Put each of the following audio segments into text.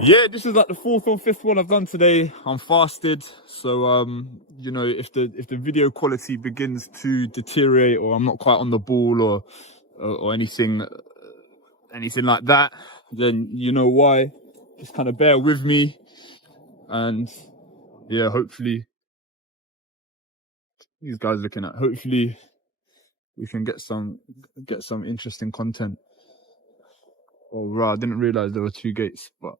Yeah, this is like the fourth or fifth one I've done today. I'm fasted, so you know, if the video quality begins to deteriorate, or I'm not quite on the ball, or anything like that, then you know why. Just kind of bear with me, and yeah, hopefully these guys looking at. Hopefully we can get some interesting content. Oh, right, I didn't realize there were two gates, but.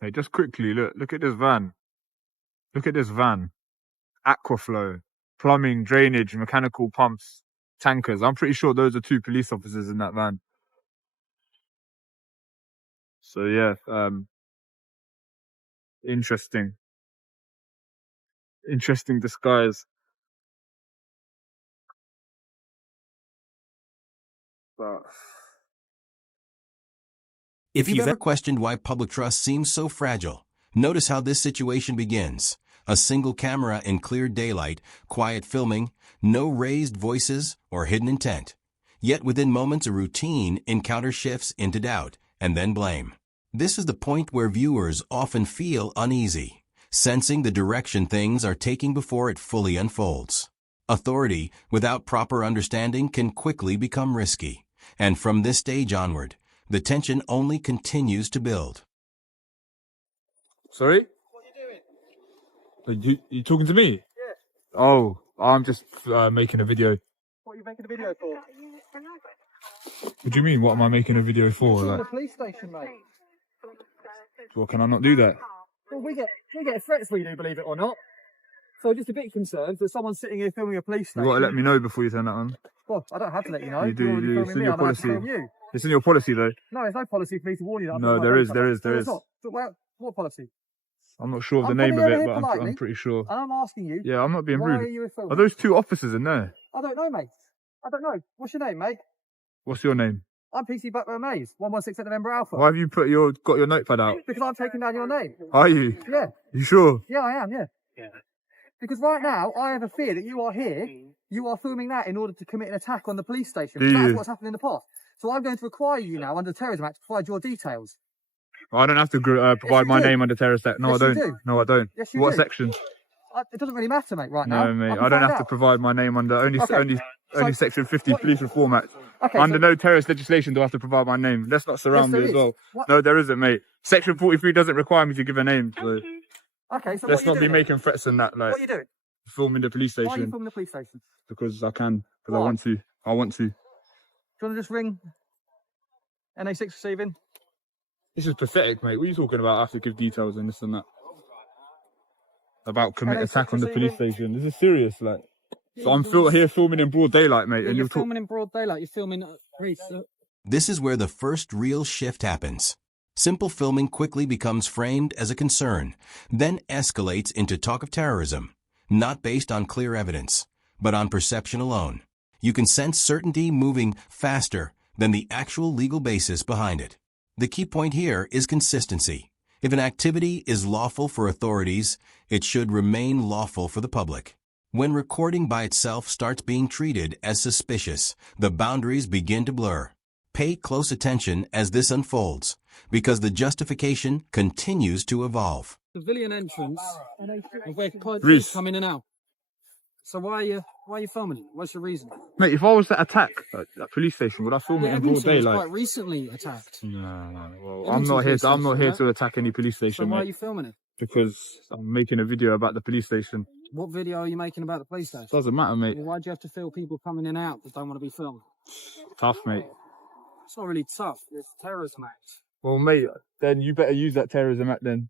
Hey, just quickly, look at this van. Look at this van. Aquaflow, plumbing, drainage, mechanical pumps, tankers. I'm pretty sure those are two police officers in that van. So yeah, interesting disguise. But If you've ever questioned why public trust seems so fragile, notice how this situation begins. A single camera in clear daylight, quiet filming, no raised voices or hidden intent. Yet within moments a routine encounter shifts into doubt and then blame. This is the point where viewers often feel uneasy, sensing the direction things are taking before it fully unfolds. Authority without proper understanding can quickly become risky, and from this stage onward, the tension only continues to build. sorry, What are you doing? you talking to me? Yeah. Oh, I'm just making a video. What are you making a video for? What do you mean? What am I making a video for? The Like, police station, mate. well, can I not do that? Well, we get threats when you do, believe it or not. So just a bit concerned that someone's sitting here filming a police You station. got to let me know before you turn that on. Well, I don't have to let you know. You do. You're already It's filming in me. your I don't have to policy. film you. It's in your policy, though. No, there's no policy for me to warn you that. No, there is. No, it's not. But what policy? I'm not sure of the I'm name of coming over it, here but politely. I'm pretty sure. And I'm asking you. Yeah, I'm not being Why are rude. you filming? Are those two officers in there? I don't know, mate. I don't know. What's your name, mate? What's your name? I'm PC Butler Mays, 116 November Alpha. Why have you got your notepad out? Because I'm taking down your name. Are you? Yeah. You sure? Yeah, I am, yeah. Because right now, I have a fear that you are here, you are filming that in order to commit an attack on the police station. Do That's you? what's happened in the past. So I'm going to require you now, under the Terrorism Act, to provide your details. I don't have to provide you my do. name under terrorist act. No, Yes, I you don't. do. No, I don't. Yes, you What do. section? It doesn't really matter, mate, right now. No, mate. can I don't find have to out. provide my name under only Okay. So, section 50 what- Police Reform Act. Okay, Under so, no terrorist legislation do I have to provide my name. Let's not surround Yes, me there as well. is. What? No, there isn't, mate. Section 43 doesn't require me to give a name. So Okay, so let's what are not you be doing? making threats and that, like What are you doing? filming the police Why are you station filming the police station? because I can. Because I Why? want to. I want to. Do you want to just ring NA6 receiving? This is pathetic, mate. What are you talking about? I have to give details and this and that. About commit NA6 attack on the police receiving. station. This is serious, like. So I'm here filming in broad daylight, mate. Yeah, And you're you're talking. filming in broad daylight. You're filming Reese. This is where the first real shift happens. Simple filming quickly becomes framed as a concern, then escalates into talk of terrorism, not based on clear evidence, but on perception alone. You can sense certainty moving faster than the actual legal basis behind it. The key point here is consistency. If an activity is lawful for authorities, it should remain lawful for the public. When recording by itself starts being treated as suspicious, the boundaries begin to blur. Pay close attention as this unfolds, because the justification continues to evolve. Civilian entrance where Reese. police come in and out. So why are you filming it? What's your reason? Mate, if I was to attack that police station, would I film it in broad Edmonton was daylight? quite recently attacked. No. Well, Edmonton's I'm not here. police I'm not station, here right? to attack any police So station, why are mate. you filming it? Because I'm making a video about the police station. What video are you making about the police station? Doesn't matter, mate. Well, why do you have to film people coming in and out that don't want to be filmed? Tough, mate. It's not really tough. It's terrorism act. Well, mate, then you better use that terrorism act then.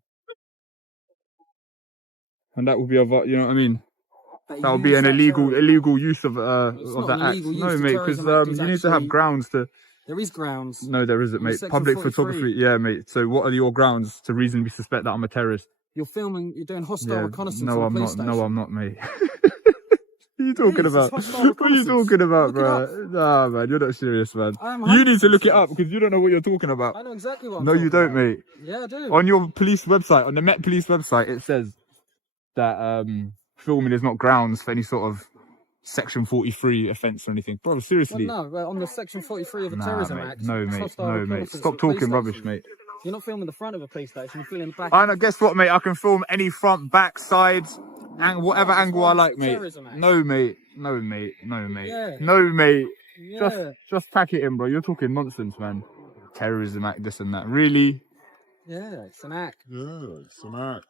And that will be you know what I mean? That would be an illegal use of not that an act. illegal use. No, The mate, because Terrorism Act is you need to have actually- grounds to. There is grounds. No, there isn't, Under mate. Section Public 43. photography. Yeah, mate. So what are your grounds to reasonably suspect that I'm a terrorist? You're doing hostile Yeah, reconnaissance no, on a I'm police not. station. No, I'm not, mate. What are you talking is, about? it's hostile What are you reconnaissance. talking about, Look it up. bro? Nah, man, you're not serious, man. I am You need to look it 100% up because you don't know what you're talking about. I know exactly what I'm No, talking you don't, about. mate. Yeah, I do. On your police website, on the Met Police website, it says that filming is not grounds for any sort of Section 43 offence or anything. Bro, seriously. Well, no, well, on the Section 43 of the Nah, Terrorism mate. Act, No, it's mate. hostile No, mate. reconnaissance Stop of a police talking rubbish, station. mate. You're not filming the front of a police station, you're filming back. And guess what, mate? I can film any front, back, sides, and whatever angle I like, mate. No, mate. No, mate. No, mate. Yeah. No, mate. Yeah. Just pack it in, bro. You're talking nonsense, man. Terrorism act, this and that. Really? Yeah, it's an act. Yeah, it's an act.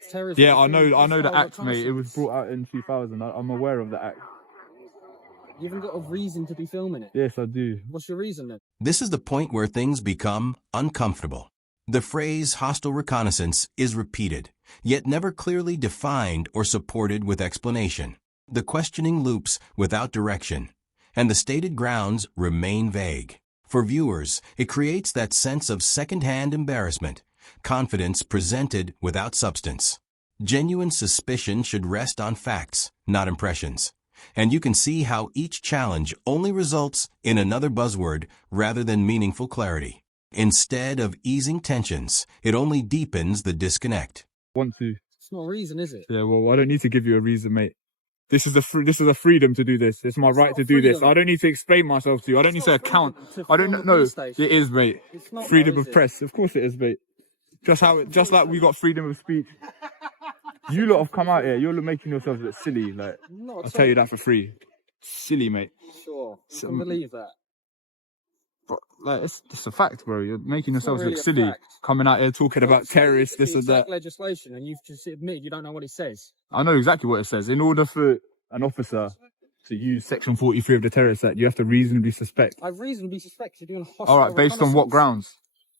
It's terrorism. Yeah, I know the Hostile act, mate. It was reconnaissance. brought out in 2000. I'm aware of the act. You haven't got a reason to be filming it. Yes, I do. What's your reason then? This is the point where things become uncomfortable. The phrase hostile reconnaissance is repeated, yet never clearly defined or supported with explanation. The questioning loops without direction, and the stated grounds remain vague. For viewers, it creates that sense of second-hand embarrassment, confidence presented without substance. Genuine suspicion should rest on facts, not impressions. And you can see how each challenge only results in another buzzword rather than meaningful clarity. Instead of easing tensions, it only deepens the disconnect. Want to? It's not a reason, is it? Yeah, well, I don't need to give you a reason, mate. This is a freedom to do this. It's my right to do this. I don't need to explain myself to you. I don't need to account. I don't know. It is, mate. It's not, Freedom though, of is it? press. Of course it is, mate. Just like we got freedom of speech. You lot have come out here. You're making yourselves look silly. Like, Not I'll at tell you all. that for free. Silly, mate. Sure, I So- can believe that. But like, it's a fact, bro. You're making It's not yourselves really look a silly. fact. Coming out here talking about terrorists, this the and that. exact legislation, and you've just admitted you don't know what it says. I know exactly what it says. In order for an officer to use Section 43 of the Terrorist Act, you have to reasonably suspect. I reasonably suspect you're doing hostile All right, based on what reconnaissance. grounds?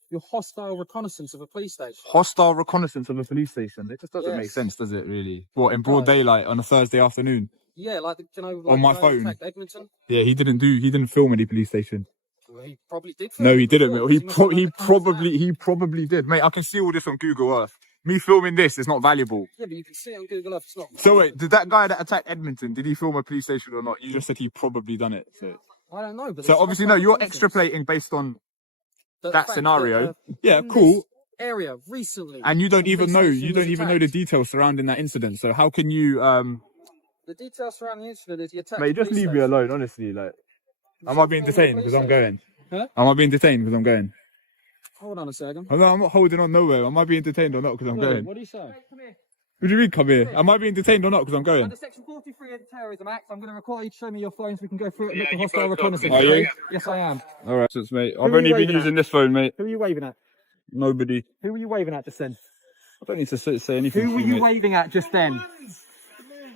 Your hostile reconnaissance of a police station. Hostile reconnaissance of a police station. It just doesn't make Yes. sense, does it? Really? What, in broad does. daylight on a Thursday afternoon? Yeah, like On my the guy who phone. attacked Edmonton. Yeah, he didn't film any police station. Well, he probably did. Film No, it he didn't, before, mate. because must have He undercover probably did, mate. I can see all this on Google Earth. Me filming this is not valuable. Yeah, but you can see it on Google Earth. It's not. So wait, did that guy that attacked Edmonton, did he film a police station or not? You just said he probably done it. So I don't know, but So it's obviously, no, hostile you're reconnaissance. extrapolating based on The that fact scenario. that, Yeah, in cool. this area recently, And you don't a even police know, station you was don't even know the attacked. details surrounding that incident. So how can you, The details surrounding the incident is the attack. mate, just leave me alone, honestly. Like, am I being detained because I'm going? Huh? Am I being detained because I'm going? Hold on a second. I'm not holding on nowhere. Am I being detained or not because I'm going? What do you say? What do you mean, come here? Am I being detained or not because I'm going? Under Section 43 of the Terrorism Act, I'm going to require you to show me your phone so we can go through it and look for hostile reconnaissance. Are you? okay? Yes, I am. All right, mate. are I've you only been waving using at? this phone, mate. Who are you waving at? Nobody. Who were you waving at just then? I don't need to say anything. Who were to you mate. waving at just then?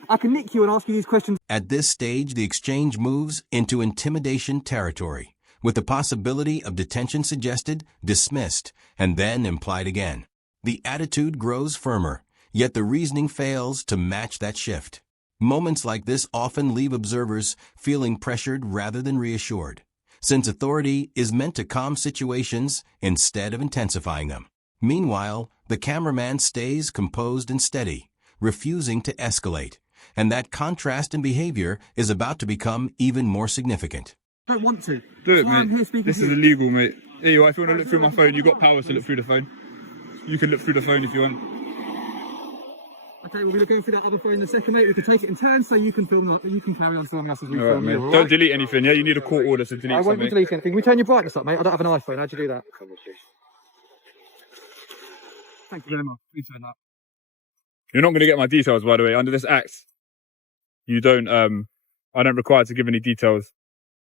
I can nick you and ask you these questions. At this stage, the exchange moves into intimidation territory, with the possibility of detention suggested, dismissed, and then implied again. The attitude grows firmer, yet the reasoning fails to match that shift. Moments like this often leave observers feeling pressured rather than reassured, since authority is meant to calm situations instead of intensifying them. Meanwhile, the cameraman stays composed and steady, refusing to escalate, and that contrast in behavior is about to become even more significant. I don't want to. Do it, That's why I'm here mate. speaking This to is you. illegal, mate. Here you are. If you want to look through my phone, you got powers to look through the phone. You can look through the phone if you want. Okay, we'll be going through that other phone in a second, mate. We can take it in turns so you can film. You can carry on filming us as we All right, film mate. you. all Don't right? delete anything, yeah? You need a court order to delete I won't something. be deleting anything. Can we turn your brightness up, mate? I don't have an iPhone. How'd you do that? Thank you very much. Please turn that. You're not going to get my details, by the way. Under this act, you don't, I don't require to give any details.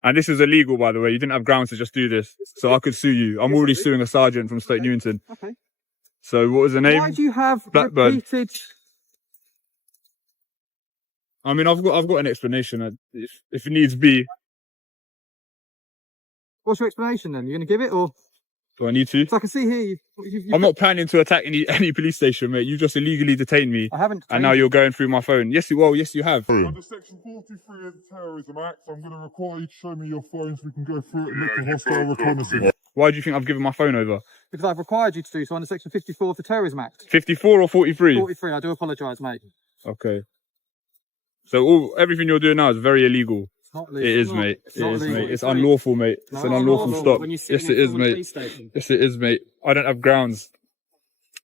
And this is illegal, by the way. You didn't have grounds to just do this. So I could sue you. I'm already suing a sergeant from Stoke Newington. Okay. So what was the name? Why do you have Blackburn. repeated... I mean, I've got an explanation. If it needs be, What's your explanation then? You're going to give it, or... do I need to? So I can see here I'm not planning to attack any police station, mate. You just illegally detained me. I haven't... And now you're going through my phone. Yes, you have. Under Section 43 of the Terrorism Act, I'm going to require you to show me your phone so we can go through it and look for hostile reconnaissance. Why do you think I've given my phone over? Because I've required you to do so under Section 54 of the Terrorism Act. 54 or 43? 43, I do apologise, mate. Okay. So everything you're doing now is very illegal. It's not legal. It is, mate. It's It not is, legal. mate. It's unlawful, mate. It's an unlawful stop. When you sit Yes, in it a is, former mate. police station. Yes, it is, mate. I don't have grounds.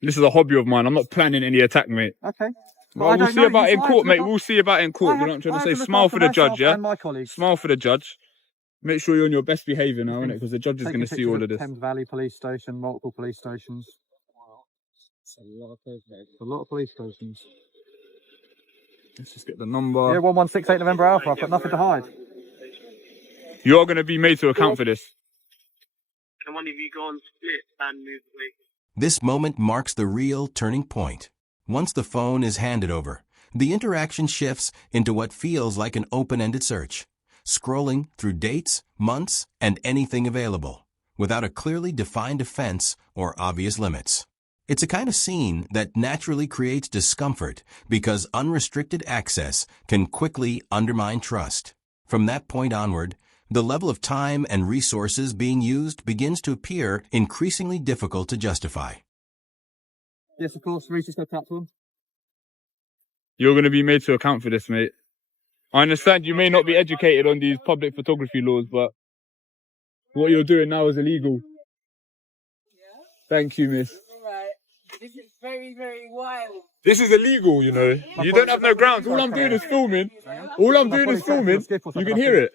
This is a hobby of mine. I'm not planning any attack, mate. Okay. Well, we'll see about it in court, mate. We'll see about it in court. You know what I'm trying to say? Smile for the judge, yeah? And my colleagues. Smile for the judge. Make sure you're on your best behaviour now, innit? Because the judge is going to see all of this. Thames Valley Police Station, multiple police stations. It's a lot of police stations. A lot of police stations. Let's just get the number. Yeah, 1168 November Alpha. I've got nothing to hide. You're going to be made to account for this. Can one of you go on split and move away? This moment marks the real turning point. Once the phone is handed over, the interaction shifts into what feels like an open-ended search, scrolling through dates, months, and anything available, without a clearly defined offense or obvious limits. It's a kind of scene that naturally creates discomfort because unrestricted access can quickly undermine trust. From that point onward, the level of time and resources being used begins to appear increasingly difficult to justify. Yes, of course. Reese, go talk to him. You're going to be made to account for this, mate. I understand you may not be educated on these public photography laws, but what you're doing now is illegal. Thank you, miss. Right. This is very, very wild. This is illegal, you know. You don't have no grounds. All I'm doing is filming. All I'm doing is filming. You can hear it.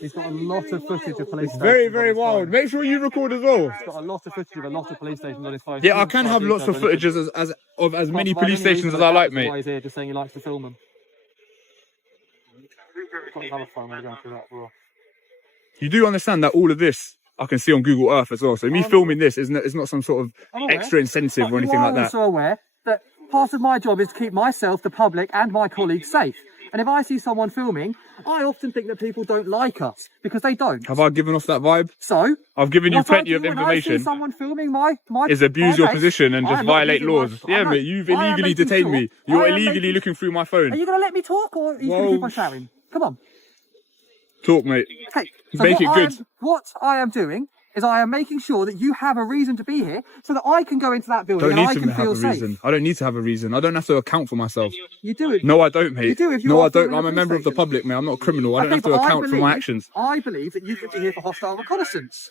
He's got a lot of footage of police stations. Very, very wild. Make sure you record as well. He's got a lot of footage of a lot of police stations on his phone. Yeah, I can have lots of footage of as many police stations as I like, mate. Why he's here, just saying he likes to film them. Got another phone when we're going through that as well. You do understand that all of this I can see on Google Earth as well. So me filming this is not some sort of extra incentive or anything like that. I'm also aware that part of my job is to keep myself, the public, and my colleagues safe. And if I see someone filming, I often think that people don't like us because they don't. Have I given off that vibe? So I've given you what I plenty do of when I information. see someone filming my Is abuse your base, position and I just am not violate abusing laws. my- Yeah, I am- mate, you've I am illegally making detained sure- me. You're I am illegally making- looking through my phone. Are you going to let me talk or are you going to keep on shouting? Come on. Talk, mate. Okay. So Make it good. What I am doing is I am making sure that you have a reason to be here so that I can go into that building Don't and need I to can have a feel safe. reason. I don't need to have a reason. I don't have to account for myself. You do it. No, I don't, mate. You do if you No, are I don't. filming I'm a a police member of the station. public, mate. I'm not a criminal. I don't Okay, have to but account for my actions. I believe that you could be here for hostile reconnaissance.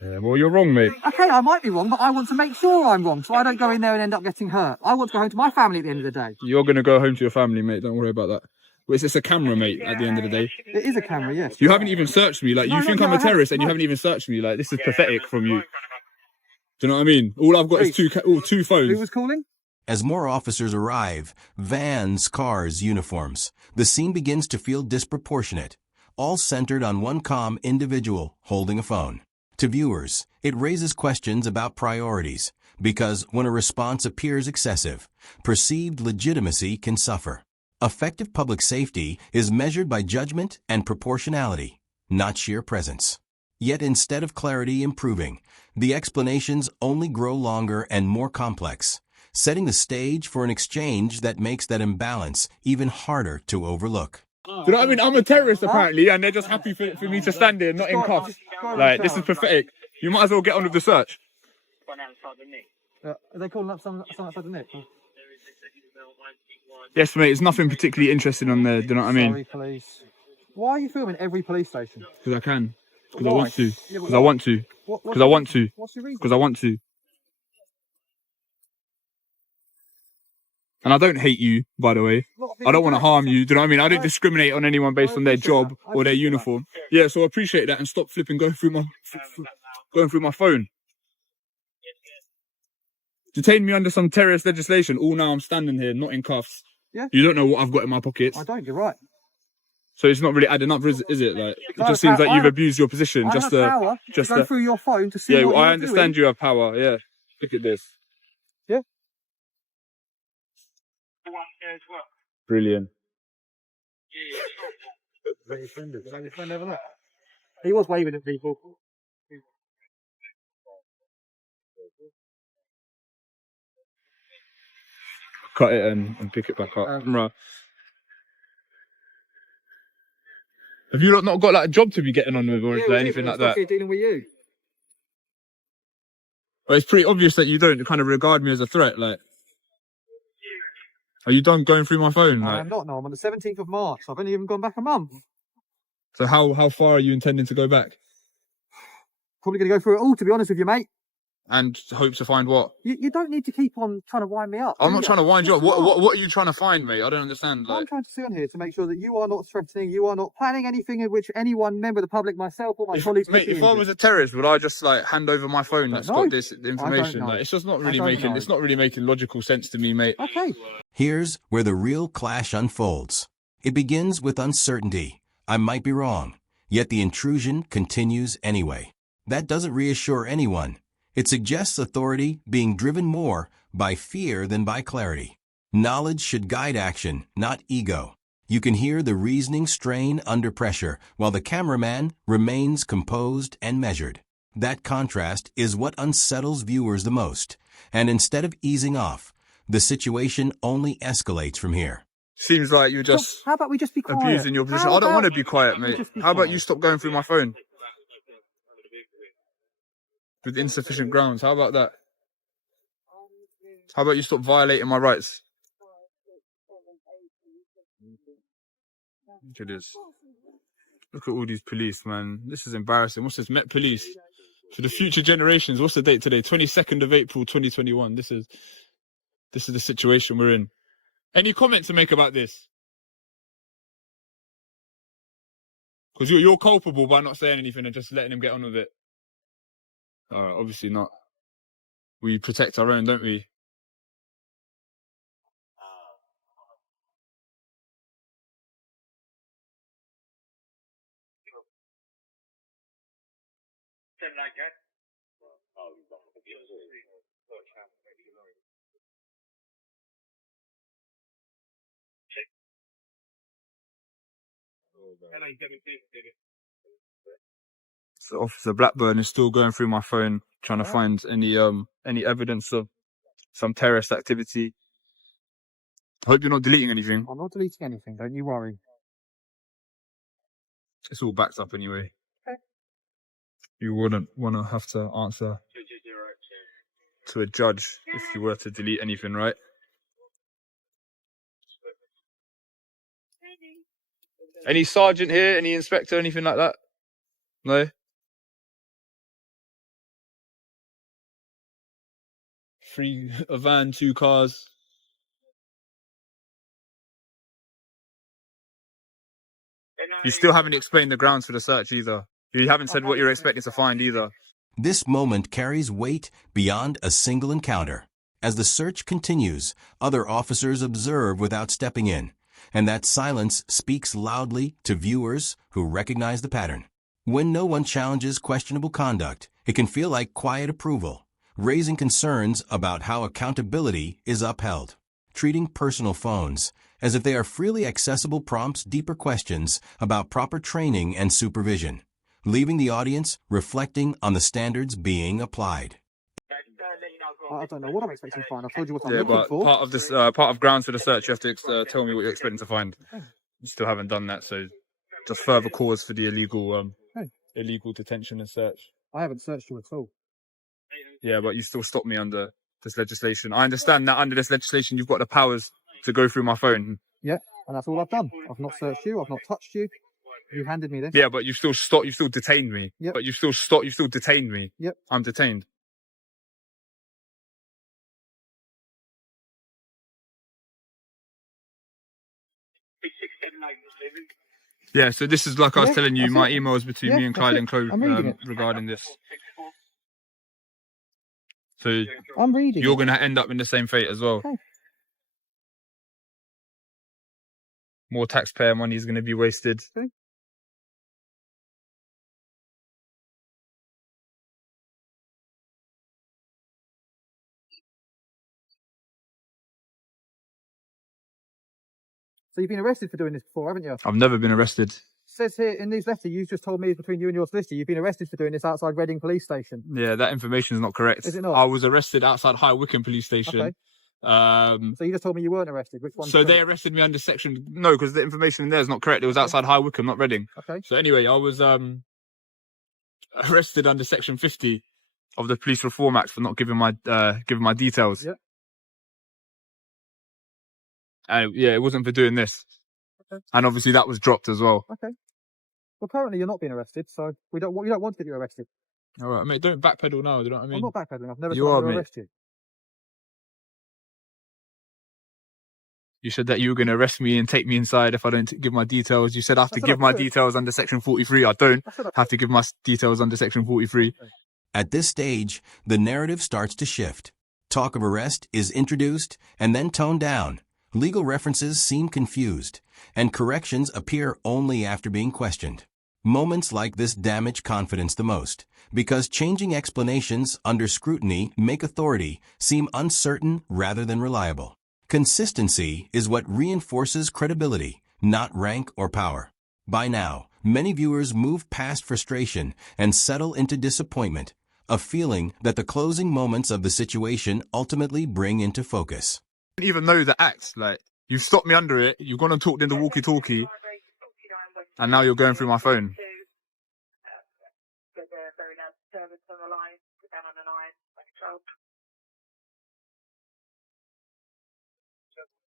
Yeah, well, you're wrong, mate. Okay, I might be wrong, but I want to make sure I'm wrong so I don't go in there and end up getting hurt. I want to go home to my family at the end of the day. You're going to go home to your family, mate. Don't worry about that. Well, it's just a camera, mate, at the end of the day. It is a camera, yes. You haven't even searched me. Like, you think I'm a I haven't. terrorist and you No. haven't even searched me. Like, this is pathetic from you. Do you know what I mean? All I've got is two Who phones. was calling? As more officers arrive, vans, cars, uniforms, the scene begins to feel disproportionate, all centered on one calm individual holding a phone. To viewers, it raises questions about priorities, because when a response appears excessive, perceived legitimacy can suffer. Effective public safety is measured by judgment and proportionality, not sheer presence. Yet instead of clarity improving, the explanations only grow longer and more complex, setting the stage for an exchange that makes that imbalance even harder to overlook. Do you know what I mean? I'm a terrorist, apparently, and they're just happy for me to stand there, not in cuffs. Like, this is pathetic. You might as well get on with the search. One outside the Nick. Are they calling up someone outside the Nick? There is a second email 961. Yes, mate, it's nothing particularly interesting on there, do you know what I mean? Sorry, police. Why are you filming every police station? Because I can. Because I Why? want to. Yeah, but Because I why? want to. Because I want to. What's your reason? Because I want to. And I don't hate you, by the way. I don't want to harm you. Do you know what I mean? I don't discriminate on anyone based on their job or their uniform. Yeah, so I appreciate that and stop flipping going through my phone. Detain me under some terrorist legislation. All now I'm standing here, not in cuffs. Yeah. You don't know what I've got in my pockets. I don't, you're right. So it's not really adding up, is it? Like, it No, just seems like I you've have- abused your position. I Just have power to go through your phone to see yeah, what I you're understand doing. you have power. Yeah. Look at this. Yeah. The one there as well. Brilliant. Is that your friend over there? He was waving at people. Cut it and pick it back up. Right. Have you not got like a job to be getting on with or is there anything like that? Dealing with you. Well, it's pretty obvious that you don't kind of regard me as a threat. Like, Are you done going through my phone? I Like, am not. No, I'm on the 17th of March. I've only even gone back a month. so how far are you intending to go back? Probably going to go through it all, to be honest with you, mate. And hope to find what? You don't need to keep on trying to wind me up. I'm do not you? trying to wind you up. Yes, you are. What are you trying to find, mate? I don't understand. I'm Like, trying to sit on here to make sure that you are not threatening, you are not planning anything in which any one member of the public, myself or my colleagues, mate, if I was a terrorist, would I just like hand over my phone that's got this information? know. Like, it's just not really don't making. know. It's not really making logical sense to me, mate. Okay. Here's where the real clash unfolds. It begins with uncertainty. I might be wrong. Yet the intrusion continues anyway. That doesn't reassure anyone. It suggests authority being driven more by fear than by clarity. Knowledge should guide action, not ego. You can hear the reasoning strain under pressure, while the cameraman remains composed and measured. That contrast is what unsettles viewers the most. And instead of easing off, the situation only escalates from here. Seems like you're just How about we just be quiet? abusing your position. I don't want to be quiet, mate. How about you stop going through my phone? With insufficient grounds. How about that? How about you stop violating my rights? Look at this. Look at all these police, man. This is embarrassing. What's this? Met Police. For the future generations. What's the date today? 22nd of April, 2021. This is the situation we're in. Any comment to make about this? Because you're culpable by not saying anything and just letting him get on with it. Obviously not. We protect our own, don't we? So Officer Blackburn is still going through my phone, trying to find any evidence of some terrorist activity. I hope you're not deleting anything. I'm not deleting anything, don't you worry. It's all backed up anyway. Okay. You wouldn't want to have to answer to a judge if you were to delete anything, right? Any sergeant here? Any inspector? Anything like that? No? A van, 2 cars. You still haven't explained the grounds for the search either. You haven't said what you're expecting to find either. This moment carries weight beyond a single encounter. As the search continues, other officers observe without stepping in, and that silence speaks loudly to viewers who recognize the pattern. When no one challenges questionable conduct, it can feel like quiet approval, raising concerns about how accountability is upheld. Treating personal phones as if they are freely accessible prompts deeper questions about proper training and supervision, leaving the audience reflecting on the standards being applied. I don't know what I'm expecting to find. I've told you what I'm Yeah, looking but for. part of grounds for the search, you have to tell me what you're expecting to find. You still haven't done that, so just further cause for the illegal detention and search. I haven't searched you at all. Yeah, but you still stopped me under this legislation. I understand that under this legislation, you've got the powers to go through my phone. Yeah, and that's all I've done. I've not searched you. I've not touched you. You handed me this. Yeah, but you've still detained me. Yep. But you've still detained me. Yep. I'm detained. Yeah, so this is like I was telling you, my emails between me and Kyle and Chloe regarding this. So I'm reading. You're going to end up in the same fate as well. Okay. More taxpayer money is going to be wasted. Okay. So you've been arrested for doing this before, haven't you? I've never been arrested. It says here in these letters, you just told me it's between you and your solicitor, you've been arrested for doing this outside Reading Police Station. Yeah, that information is not correct. Is it not? I was arrested outside High Wycombe Police Station. Okay. So you just told me you weren't arrested. Which one? So they arrested me under section... No, because the information in there is not correct. It was outside High Wycombe, not Reading. Okay. So anyway, I was arrested under section 50 of the Police Reform Act for not giving my details. Yep. Yeah, it wasn't for doing this. Okay. And obviously that was dropped as well. Okay. Well, currently you're not being arrested, so we don't want to get you arrested. All right, mate, don't backpedal now, you know what I mean? I'm not backpedaling. I've never You tried are, to mate. arrest you. You said that you were going to arrest me and take me inside if I don't give my details. You said I have to give my details under Section 43. I don't have to give my details under Section 43. At this stage, the narrative starts to shift. Talk of arrest is introduced and then toned down. Legal references seem confused, and corrections appear only after being questioned. Moments like this damage confidence the most, because changing explanations under scrutiny make authority seem uncertain rather than reliable. Consistency is what reinforces credibility, not rank or power. By now, many viewers move past frustration and settle into disappointment, a feeling that the closing moments of the situation ultimately bring into focus. I didn't even know the act. Like, you've stopped me under it, you've gone and talked in the walkie-talkie, and now you're going through my phone.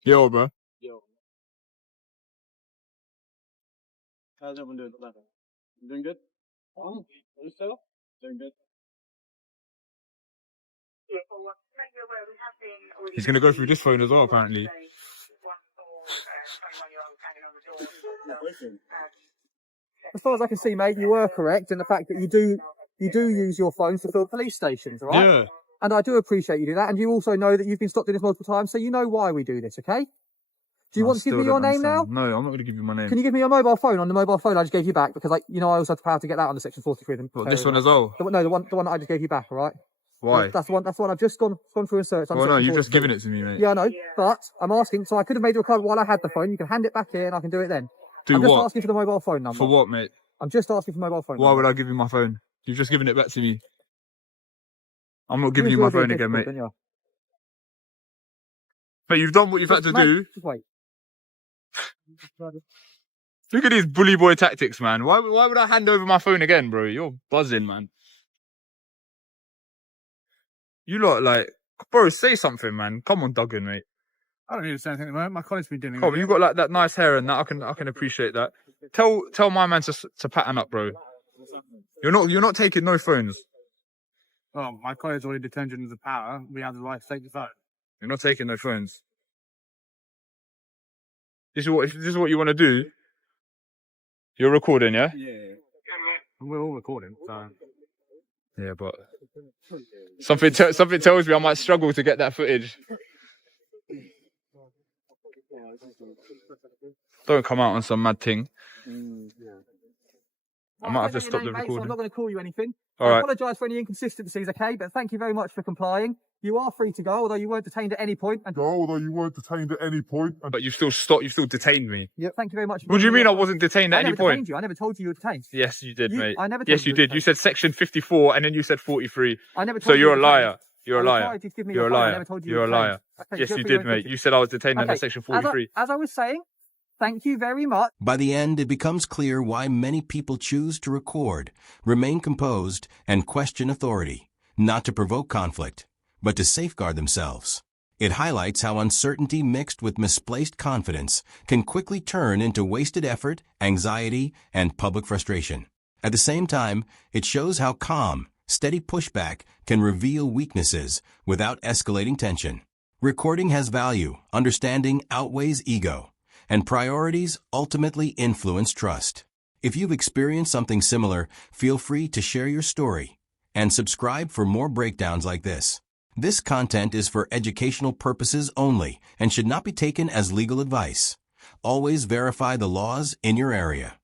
Yo, bro. Yo. How's everyone doing? Doing good? Yourself? Doing good. He's going to go through this phone as well, apparently. As far as I can see, mate, you were correct in the fact that you do use your phones to fill police stations, all right? Yeah. And I do appreciate you do that. And you also know that you've been stopped doing this multiple times, so you know why we do this, okay? Do you want to give me your name now? No, I'm not going to give you my name. Can you give me your mobile phone? On the mobile phone I just gave you back, because I also had the power to get that under Section 43. What, this one as well? No, the one that I just gave you back, all right? Why? That's the one I've just gone through and searched. Well, no, you've just given it to me, mate. Yeah, I know, but I'm asking, so I could have made the requirement while I had the phone. You can hand it back here and I can do it then. Do I'm what? just asking for the mobile phone number. For what, mate? I'm just asking for mobile phone Why number. would I give you my phone? You've just given it back to me. I'm not giving you my phone again, mate. But you've done what you've had to do. Just wait. Look at these bully boy tactics, man. Why would I hand over my phone again, bro? You're buzzing, man. You lot, like, bro, say something, man. Come on, Duggan, mate. I don't need to say anything at the moment. My colleague's been dealing Come with on, it. you got like that nice hair and that. I can appreciate that. Tell my man to pattern up, bro. You're not taking no phones. Well, my colleague's already detention of the power. We have the right to take the phone. You're not taking no phones. This is what you want to do. You're recording, yeah? Yeah. We're all recording, so. Yeah, but something tells me I might struggle to get that footage. Don't come out on some mad thing. I might have to stop the recording. So I'm not going to call you anything. All I right. apologise for any inconsistencies, okay? But thank you very much for complying. You are free to go, although you weren't detained at any point. But But you still detained me. Yeah, thank you very much. What do you mean I wasn't detained at I any never point? detained you. I never told you you were detained. Yes, you did, mate. I never told Yes, you did. You said Section 54 and then you said 43. I never So told you you're a you were detained. liar. You're a I liar. required you to give me You're your a phone. I liar. never told you You're a were liar. detained. Okay, Yes, go you through your did, mate. instructions. You said I was detained under Okay, Section 43. As I was saying, thank you very much. By the end, it becomes clear why many people choose to record, remain composed, and question authority, not to provoke conflict, but to safeguard themselves. It highlights how uncertainty mixed with misplaced confidence can quickly turn into wasted effort, anxiety, and public frustration. At the same time, it shows how calm, steady pushback can reveal weaknesses without escalating tension. Recording has value, understanding outweighs ego, and priorities ultimately influence trust. If you've experienced something similar, feel free to share your story and subscribe for more breakdowns like this. This content is for educational purposes only and should not be taken as legal advice. Always verify the laws in your area.